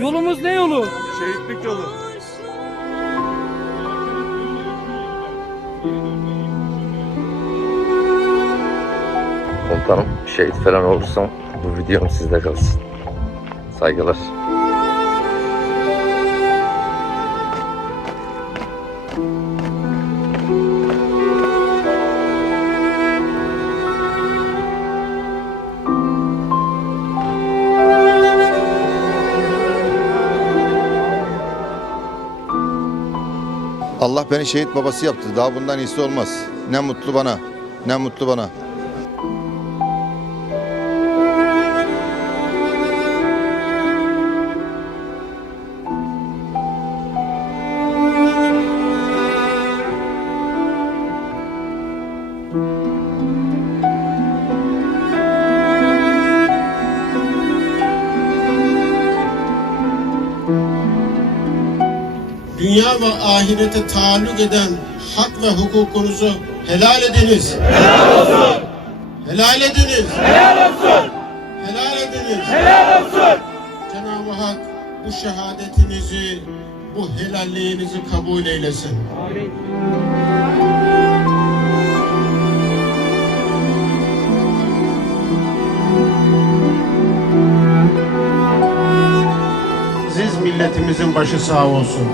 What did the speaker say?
Yolumuz ne yolu? Şehitlik yolu. Komutanım şehit falan olursam bu videom sizde kalsın. Saygılar. Allah beni şehit babası yaptı. Daha bundan iyisi olmaz. Ne mutlu bana. Ne mutlu bana. Dünya ve ahirete taalluk eden hak ve hukukunuzu helal ediniz. Helal olsun. Helal ediniz. Helal olsun. Helal ediniz. Helal olsun. Cenab-ı Hak bu şehadetinizi, bu helalliğinizi kabul eylesin. Aziz milletimizin başı sağ olsun.